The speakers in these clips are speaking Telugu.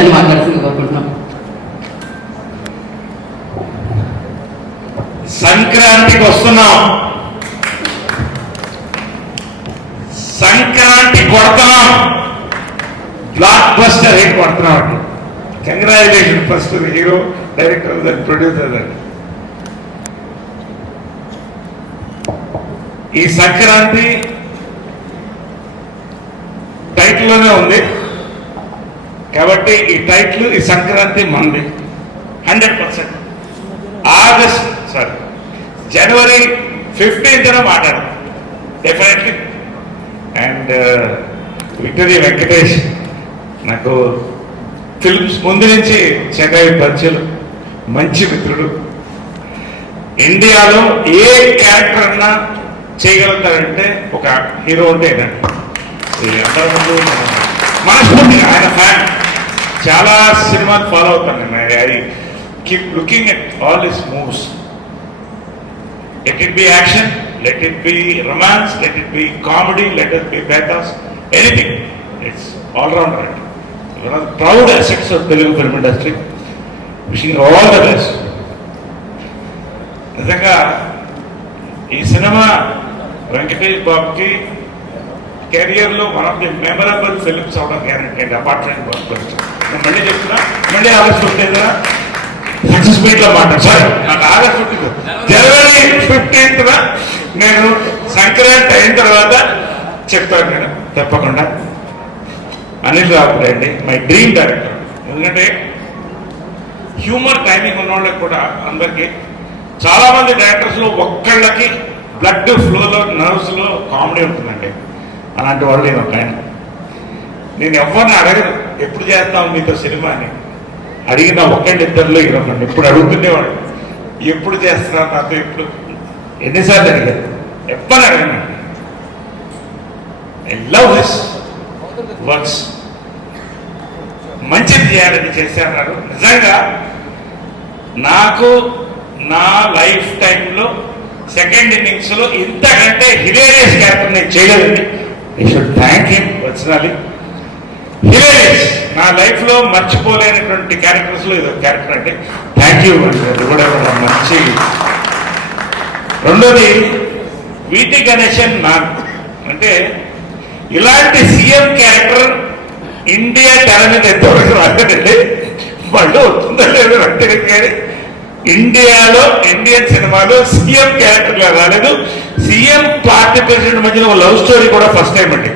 విషయాన్ని మాట్లాడుతూ కోరుకుంటున్నాం. సంక్రాంతికి వస్తున్నాం, సంక్రాంతి కొడుతున్నాం, బ్లాక్ బస్టర్ హిట్ కొడుతున్నాం అండి. Congratulation first hero, director and producer అండి. ఈ సంక్రాంతి టైటిల్లోనే ఉంది కాబట్టి ఈ టైటిల్ ఈ సంక్రాంతి మంది 100%. జనవరి 15న మాట్లాడదాం డెఫినెట్లీ. అండ్ విక్టరీ వెంకటేష్ నాకు ఫిల్మ్స్ ముందు నుంచి చెన్నై పరిచయం, మంచి మిత్రుడు. ఇండియాలో ఏ క్యారెక్టర్ అన్నా చేయగలుగుతారంటే ఒక హీరో ఉంటే అందరూ ముందు మనస్ఫూర్తిగా ఆయన ఫ్యాన్. చాలా సినిమాలు ఫాలో అవుతాను నేను. I keep looking at all his moves. Let it be action, let it be romance, let it be comedy, let it be pathos, anything. It's all rounder అండి. One of the proud assets of Telugu film industry. Wishing all the best. నిజంగా ఈ సినిమా వెంకటేష్ బాబుకి కెరియర్లో one of the memorable films అవడం గ్యారెంటీ అండి. అపార్ట్మెంట్ బాబు గురించి నేను మళ్ళీ చెప్తున్నా. మళ్ళీ ఆగస్ట్ 15న సక్సెస్ మీట్లో మాట్లాడు. సారీ, నాకు ఆగస్ట్ 15 జనవరి 15న నేను సంక్రాంతి అయిన తర్వాత చెప్తాను నేను తప్పకుండా. అనిల్ రావుపూడి అండి, మై డ్రీమ్ డైరెక్టర్. ఎందుకంటే హ్యూమర్ టైమింగ్ ఉన్న వాళ్ళకి కూడా అందరికీ చాలా మంది డైరెక్టర్స్లో ఒక్కళ్ళకి బ్లడ్ ఫ్లోలో నర్వ్స్లో కామెడీ ఉంటుందండి. అలాంటి వాళ్ళు నేను ఒక ఆయన. నేను ఎవరిని అడగదు ఎప్పుడు చేస్తాం మీతో సినిమా అని. అడిగిన ఒక్కళ్ళిద్దరిలో ఇవ్వండి. ఇప్పుడు అడుగుతుండేవాడు ఎప్పుడు చేస్తున్నారు నాతో, ఎప్పుడు ఎన్నిసార్లు అడిగారు, ఎప్పుడు అడగనండి. I love his works. మంచిది చేయాలని చేశారు. నిజంగా నాకు నా లైఫ్ టైంలో సెకండ్ ఇన్నింగ్స్లో ఇంతకంటే హిలేరియస్ క్యారెక్టర్ నేను చేయలేదండి. I should thank him personally. Hilarious, నా లైఫ్లో మర్చిపోలేనటువంటి క్యారెక్టర్స్లో ఇది ఒక క్యారెక్టర్ అండి. థ్యాంక్ యూ అండి. అది కూడా మంచి. రెండోది వీటి గణేశన్ నాకు అంటే ఇలాంటి సీఎం క్యారెక్టర్ ఇండియా తెర మీద ఎంతవరకు రాలేదండి. వాళ్ళు వస్తుందో లేదో అంటే కానీ ఇండియాలో ఇండియన్ సినిమాలో సీఎం క్యారెక్టర్గా రాలేదు. సీఎం పార్టీ ప్రెసిడెంట్ మధ్యన ఒక లవ్ స్టోరీ కూడా ఫస్ట్ టైం అండి.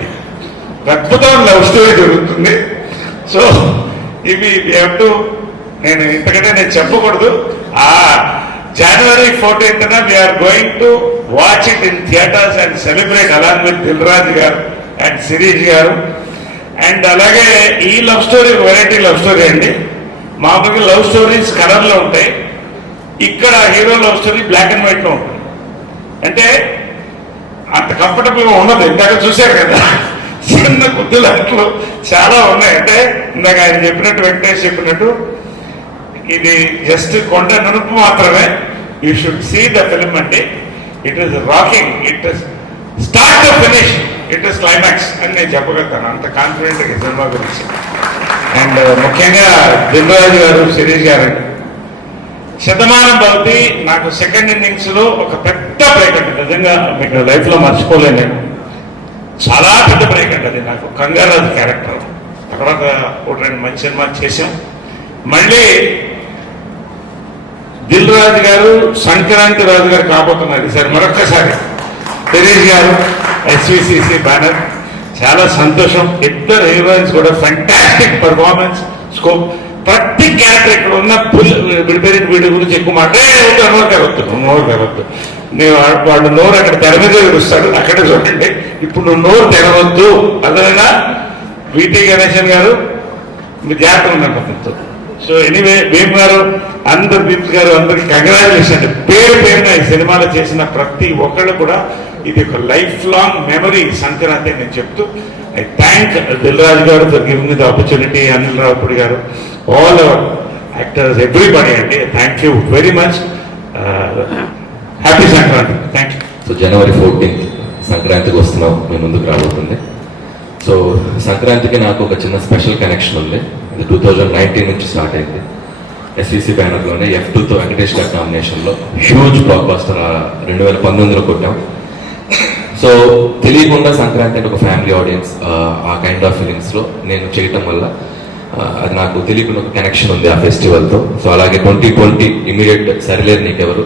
అద్భుతమైన లవ్ స్టోరీ జరుగుతుంది. సో ఇవి నేను ఇంతకంటే నేను చెప్పకూడదు. జనవరి 14న we're going to watch it in theatres and celebrate along with Dil Raju గారు అండ్ శిరీష్ గారు. అండ్ అలాగే ఈ love story variety love story అండి. మామూలుగా లవ్ స్టోరీస్ కలర్లో ఉంటాయి, ఇక్కడ hero love story black and వైట్లో ఉంటుంది. అంటే అంత కంఫర్టబుల్గా ఉండదు. ఇందాక చూశారు కదా చిన్న గుద్దులాట్లు చాలా ఉన్నాయి. అంటే ఇందాక ఆయన చెప్పినట్టు, వెంకటేష్ చెప్పినట్టు, ఇది జస్ట్ కొండ నునుపు మాత్రమే. You should see the film అండి. It is rocking, it is start to finish, it is climax అని నేను చెప్పగలుగుతాను. అంత కాన్ఫిడెంట్ ఈ సినిమా గురించి. అండ్ ముఖ్యంగా దిల్ రాజు గారు, శిరీష్ గారు, శతమానం భవతి నాకు సెకండ్ ఇన్నింగ్స్లో ఒక పెద్ద బ్రేక్ అండి. నిజంగా మీకు లైఫ్లో మర్చిపోలేను నేను. చాలా పెద్ద బ్రేక్ అండి అది నాకు. కంగారాజు క్యారెక్టర్ తర్వాత ఒక 2 మంచి సినిమా చేసాం. మళ్ళీ దిల్ రాజు గారు సంక్రాంతి రాజు గారు కాబోతున్నారు ఈసారి మరొక్కసారి. శిరీష్ గారు ఎస్విసిసి బ్యానర్. చాలా సంతోషం. ఇద్దరు హీరోయిన్స్ కూడా ఫెంటాస్టిక్ పర్ఫార్మెన్స్, స్కోప్. ప్రతి క్యారెక్టర్ ఇక్కడ ఉన్న వీడి గురించి ఎక్కువ నోరు తెరవద్దు. నేను వాడు నోరు అక్కడ తెర మీద వస్తాడు, అక్కడే చూడండి. ఇప్పుడు నువ్వు నోరు తెరవద్దు అదైనా. వీటి గణేశన్ గారు మీరు జాగ్రత్తగా ఉన్నారు. సో ఎనీవే భీమ్ గారు, అందరు భీమ్స్ గారు, అందరికి కంగ్రాచులేషన్. పేరున ఈ సినిమాలో చేసిన ప్రతి ఒక్కళ్ళు కూడా ఇది ఒక లైఫ్ లాంగ్ మెమరీ సంక్రాంతి నేను చెప్తూ ఐ థ్యాంక్ దిల్ రాజు గారు for giving the opportunity, Anil Ravipudi గారు, ఆల్ అవర్ యాక్టర్స్, ఎవ్రీబడి అండి. Thank you very much. Happy Sankranti. Thank you. So January 14th సంక్రాంతికి వస్తున్నాం, మీ ముందుకు రాబోతుంది. సో సంక్రాంతికి నాకు ఒక చిన్న స్పెషల్ కనెక్షన్ ఉంది. ఇది 2019 నుంచి స్టార్ట్ అయింది. ఎస్విసి బ్యానర్లోనే F2తో వెంకటేష్ గారి కాంబినేషన్లో హ్యూజ్ బ్లాక్ బస్టర్ 2019లో కొట్టాం. సో తెలియకుండా సంక్రాంతి అంటే ఒక ఫ్యామిలీ ఆడియన్స్, ఆ కైండ్ ఆఫ్ ఫీలింగ్స్లో నేను చేయటం వల్ల అది నాకు తెలియకుండా ఒక కనెక్షన్ ఉంది ఆ ఫెస్టివల్తో. సో అలాగే 2020 ఇమీడియట్ సరిలేరు నీకెవరు,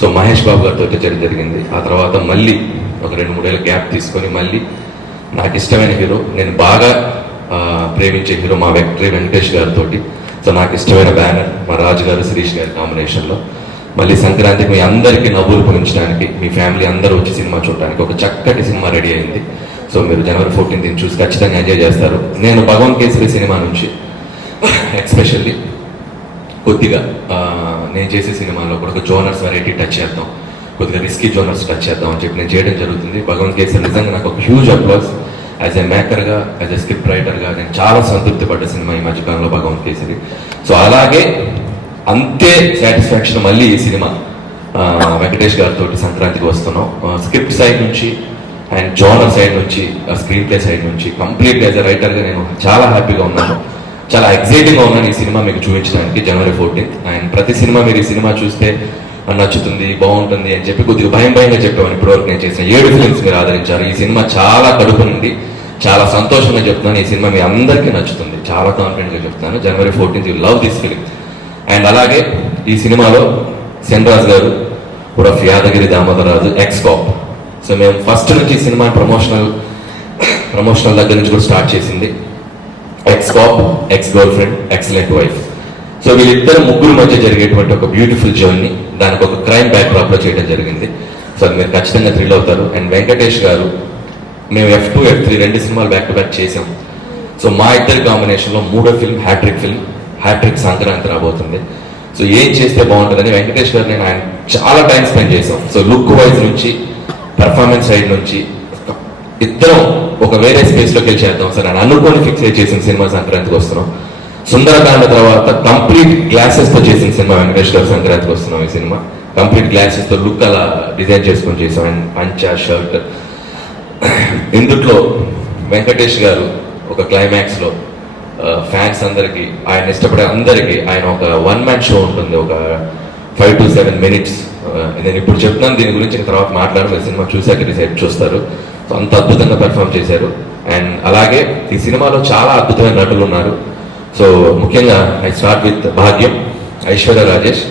సో మహేష్ బాబు గారితో చేయడం జరిగింది. ఆ తర్వాత మళ్ళీ ఒక 2-3 ఏళ్ళ గ్యాప్ తీసుకొని మళ్ళీ నాకు ఇష్టమైన హీరో, నేను బాగా ప్రేమించే హీరో మా వెంకటేష్ గారితో, సో నాకు ఇష్టమైన బ్యానర్ మా రాజు గారు శిరీష్ గారి కాంబినేషన్లో మళ్ళీ సంక్రాంతికి మీ అందరికీ నవ్వులు పొందించడానికి, మీ ఫ్యామిలీ అందరూ వచ్చి సినిమా చూడడానికి ఒక చక్కటి సినిమా రెడీ అయింది. సో మీరు జనవరి 14th చూసి ఖచ్చితంగా ఎంజాయ్ చేస్తారు. నేను భగవాన్ కేసరి సినిమా నుంచి ఎక్స్పెషల్లీ కొద్దిగా నేను చేసే సినిమాలో కూడా ఒక జోనర్స్ వెరైటీ టచ్ చేద్దాం, కొద్దిగా రిస్కీ జోనర్స్ టచ్ చేద్దాం అని చెప్పి నేను చేయడం జరుగుతుంది. భగవాన్ కేసరి నిజంగా నాకు ఒక హ్యూజ్ అప్లాస్. యాజ్ ఎ మేకర్గా, యాజ్ ఎ స్క్రిప్ట్ రైటర్గా నేను చాలా సంతృప్తి పడ్డ సినిమా ఈ మధ్యకాలంలో భగవాన్ కేసరి. సో అలాగే అంతే సాటిస్ఫాక్షన్ మళ్ళీ ఈ సినిమా వెంకటేష్ గారితో సంక్రాంతికి వస్తున్నాం. స్క్రిప్ట్ సైడ్ నుంచి అండ్ జోనర్ సైడ్ నుంచి, స్క్రీన్ ప్లే సైడ్ నుంచి కంప్లీట్ యాజ్ ఎ రైటర్గా నేను చాలా హ్యాపీగా ఉన్నాను, చాలా ఎక్సైటింగ్గా ఉన్నాను ఈ సినిమా మీకు చూపించడానికి జనవరి 14th. అండ్ ప్రతి సినిమా మీరు ఈ సినిమా చూస్తే నచ్చుతుంది, బాగుంటుంది అని చెప్పి కొద్దిగా భయంగా చెప్పామని ఇప్పటివరకు నేను చేసిన 7 ఫిల్మ్స్ మీరు ఆదరించారు. ఈ సినిమా చాలా కడుపు నుండి చాలా సంతోషంగా చెప్తున్నాను, ఈ సినిమా మీ అందరికీ నచ్చుతుంది, చాలా కాన్ఫిడెంట్గా చెప్తున్నాను. జనవరి 14th you love this film. And అలాగే ఈ సినిమాలో సెన్రాజ్ గారు ఉరఫ్ యాదగిరి దామోదరరాజు ఎక్స్-కాప్. సో మేము ఫస్ట్ నుంచి ఈ సినిమా ప్రమోషనల్ దగ్గర నుంచి కూడా స్టార్ట్ చేసింది X-cap, X-girl friend, excellent wife. So వీళ్ళిద్దరు ముగ్గురు మధ్య జరిగేటువంటి ఒక బ్యూటిఫుల్ జర్నీ, దానికి ఒక క్రైమ్ బ్యాక్డ్రాప్ లో చేయడం జరిగింది. సో అది మీరు ఖచ్చితంగా థ్రిల్ అవుతారు. అండ్ వెంకటేష్ గారు, మేము F2, F3 2 సినిమాలు బ్యాక్ టు బ్యాక్ చేసాం. సో మా ఇద్దరి కాంబినేషన్లో 3వ ఫిల్మ్ హ్యాట్రిక్ సంక్రాంతి రాబోతుంది. సో ఏం చేస్తే బాగుంటుందని వెంకటేష్ గారు నేను ఆయన చాలా టైం స్పెండ్ చేసాం. సో లుక్ వైజ్ నుంచి, పెర్ఫార్మెన్స్ సైడ్ నుంచి ఇద్దరం ఒక వేరే స్పేస్లోకి వెళ్ళి చేద్దాం సార్ అని అనుకోని ఫిక్స్ చేసిన సినిమా సంక్రాంతికి వస్తున్నాం. సుందరకాండ తర్వాత కంప్లీట్ గ్లాసెస్తో చేసిన సినిమా వెంకటేష్ గారు సంక్రాంతికి వస్తున్నాం. ఈ సినిమా కంప్లీట్ గ్లాసెస్తో లుక్ అలా డిజైన్ చేసుకొని చేసాం. అండ్ పంచా, షర్ట్. ఇందుట్లో వెంకటేష్ గారు ఒక క్లైమాక్స్లో ఫ్యాన్స్ అందరికీ, ఆయన ఇష్టపడే అందరికీ ఆయన ఒక 1-man షో ఉంటుంది, ఒక 5 to 7 minutes. నేను ఇప్పుడు చెప్తున్నాను, దీని గురించి తర్వాత మాట్లాడడం సినిమా చూసాక డిసైడ్ చూస్తారు. సో అంత అద్భుతంగా పెర్ఫామ్ చేశారు. అండ్ అలాగే ఈ సినిమాలో చాలా అద్భుతమైన నటులు ఉన్నారు. సో ముఖ్యంగా ఐ స్టార్ట్ విత్ భాగ్యం, ఐశ్వర్య రాజేష్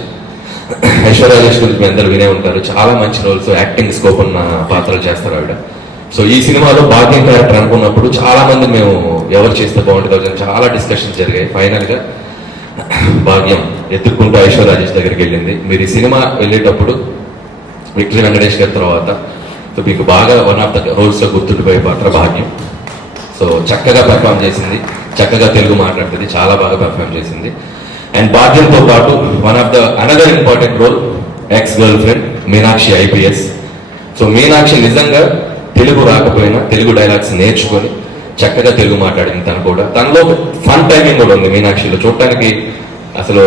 గురించి మీ అందరూ వినే ఉంటారు, చాలా మంచి రోల్స్, యాక్టింగ్ స్కోప్ ఉన్న పాత్రలు చేస్తారు ఆవిడ. సో ఈ సినిమాలో భాగ్యం క్యారెక్టర్ అనుకున్నప్పుడు చాలా మంది మేము ఎవరు చేస్తే బాగుంటుంది చాలా డిస్కషన్స్ జరిగాయి. ఫైనల్గా భాగ్యం ఎత్తుక్కుంటూ ఐశ్వర్య రాజేష్ దగ్గరికి వెళ్ళింది. మీరు ఈ సినిమా వెళ్ళేటప్పుడు విక్టరీ వెంకటేష్ గారి తర్వాత సో మీకు బాగా వన్ ఆఫ్ ద రోల్స్లో గుర్తుండిపోయే పాత్ర భాగ్యం. సో చక్కగా పెర్ఫామ్ చేసింది, చక్కగా తెలుగు మాట్లాడుతుంది, చాలా బాగా పెర్ఫామ్ చేసింది. అండ్ భాగ్యంతో పాటు one of the another important role ex girl friend Meenakshi IPS. So Meenakshi నిజంగా తెలుగు రాకపోయినా తెలుగు డైలాగ్స్ నేర్చుకొని చక్కగా తెలుగు మాట్లాడింది. తను కూడా, తనలో ఫన్ టైమింగ్ కూడా ఉంది మీనాక్షిలో. చూడటానికి అసలు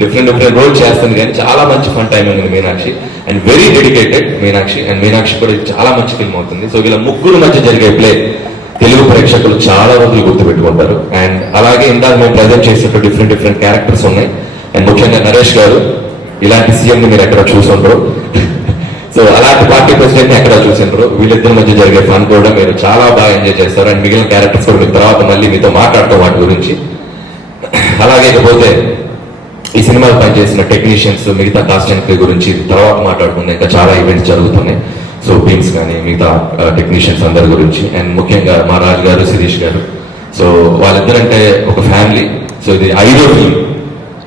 డిఫరెంట్ రోల్ చేస్తుంది కానీ చాలా మంచి ఫన్ టైమింగ్ ఉంది Meenakshi. And very dedicated Meenakshi. And Meenakshi కూడా ఇది చాలా మంచి ఫిల్మ్ అవుతుంది. సో వీళ్ళ ముగ్గురు మధ్య జరిగే ప్లే తెలుగు ప్రేక్షకులు చాలా రోజులు గుర్తుపెట్టుకుంటారు. అండ్ అలాగే ఇందాక మేము ప్రజెంట్ చేసినట్టు డిఫరెంట్ క్యారెక్టర్స్ ఉన్నాయి. అండ్ ముఖ్యంగా నరేష్ గారు, ఇలాంటి సీఎంని మీరు ఎక్కడ చూసుంటారు, సో అలాంటి పార్టీ ప్రెసిడెంట్ని ఎక్కడ చూసిండ్రు. వీళ్ళిద్దరి మధ్య జరిగే ఫన్ కూడా మీరు చాలా బాగా ఎంజాయ్ చేస్తారు. అండ్ మిగిలిన క్యారెక్టర్స్ కూడా మీకు తర్వాత మళ్ళీ మీతో మాట్లాడతాం వాటి గురించి. అలాగే ఇకపోతే ఈ సినిమాలో పనిచేసిన టెక్నీషియన్స్, మిగతా కాస్ట్ అండ్ క్రూ గురించి తర్వాత మాట్లాడుకుందాం. ఇంకా చాలా ఈవెంట్స్ జరుగుతున్నాయి. సో టీమ్స్ కానీ మిగతా టెక్నీషియన్స్ అందరి గురించి. అండ్ ముఖ్యంగా మా రాజు గారు, శిరీష్ గారు, సో వాళ్ళిద్దరంటే ఒక ఫ్యామిలీ. సో ఇది 5వ ఫిల్మ్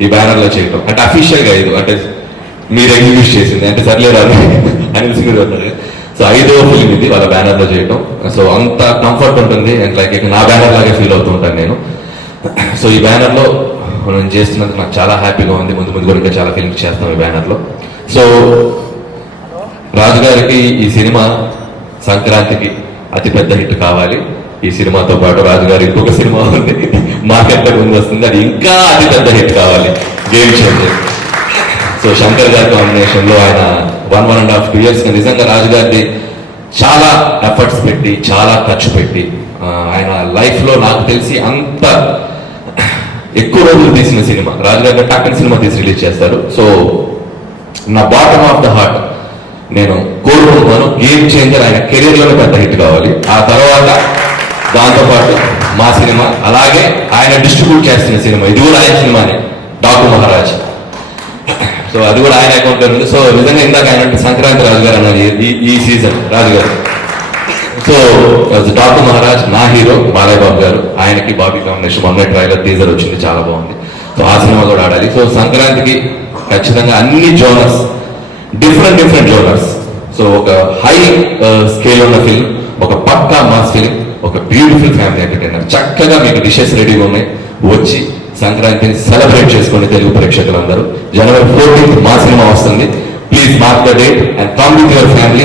ఈ బ్యానర్లో చేయటం, అంటే అఫీషియల్గా 5, అంటే మీరు ఎగ్జిక్యూట్ చేసింది అంటే సర్లేదు అనిల్ సింగ్ గారు. సో 5వ ఫిల్మ్ ఇది వాళ్ళ బ్యానర్లో చేయటం. సో అంత కంఫర్ట్ ఉంటుంది. అండ్ లైక్ నా బ్యానర్ లాగే ఫీల్ అవుతూ ఉంటాను నేను. సో ఈ బ్యానర్లో నేను చేస్తున్నందుకు నాకు చాలా హ్యాపీగా ఉంది. ముందు కూడా ఇంకా చాలా ఫిల్మ్స్ చేస్తాం ఈ బ్యానర్లో. సో రాజు గారికి ఈ సినిమా సంక్రాంతికి అతిపెద్ద హిట్ కావాలి. ఈ సినిమాతో పాటు రాజు గారి ఇంకొక సినిమా ఉంది, మార్కెట్ ముందు వస్తుంది, అది ఇంకా అతిపెద్ద హిట్ కావాలి, గేమ్ చేంజర్. సో శంకర్ గారి కాంబినేషన్ లో ఆయన 1.5-2 years నిజంగా రాజు గారిని చాలా ఎఫర్ట్స్ పెట్టి, చాలా ఖర్చు పెట్టి, ఆయన లైఫ్ లో నాకు తెలిసి అంత ఎక్కువ రోజులు తీసిన సినిమా. రాజుగారి టక్కని సినిమా తీసి రిలీజ్ చేస్తారు. సో నా బాటమ్ ఆఫ్ ద హార్ట్ నేను కోరుకుంటున్నాను, గేమ్ చేంజర్ ఆయన కెరీర్ లోనే పెద్ద హిట్ కావాలి. ఆ తర్వాత దాంతోపాటు మా సినిమా, అలాగే ఆయన డిస్ట్రిబ్యూట్ చేస్తున్న సినిమా, ఇది కూడా ఆయన సినిమానే, డాకు మహారాజ్. సో అది కూడా ఆయన అకౌంట్ లో ఉంది. సో నిజంగా ఇందాక ఆయన సంక్రాంతి రాజు గారు అన్నది ఈ సీజన్ రాజు గారు. సో డాకు మహారాజ్ నా హీరో బాలయ్య బాబు గారు, ఆయనకి బాబీ కాంబినేషన్ మొన్న ట్రైలర్ టీజర్ వచ్చింది, చాలా బాగుంది. సో ఆ సినిమా కూడా ఆడాలి. సో సంక్రాంతికి ఖచ్చితంగా అన్ని జోనర్స్, డిఫరెంట్ జోనర్స్. సో ఒక హై స్కేల్ ఉన్న ఫిల్మ్, ఒక పక్కా మాస్ ఫిల్మ్, ఒక బ్యూటిఫుల్ ఫ్యామిలీ ఎంటర్టైనర్. చక్కగా మీకు డిషెస్ రెడీగా ఉన్నాయి, వచ్చి సంక్రాంతిని సెలబ్రేట్ చేసుకుని తెలుగు ప్రేక్షకులందరూ. January 14th మా సినిమా వస్తుంది. Please mark the date and come with your family.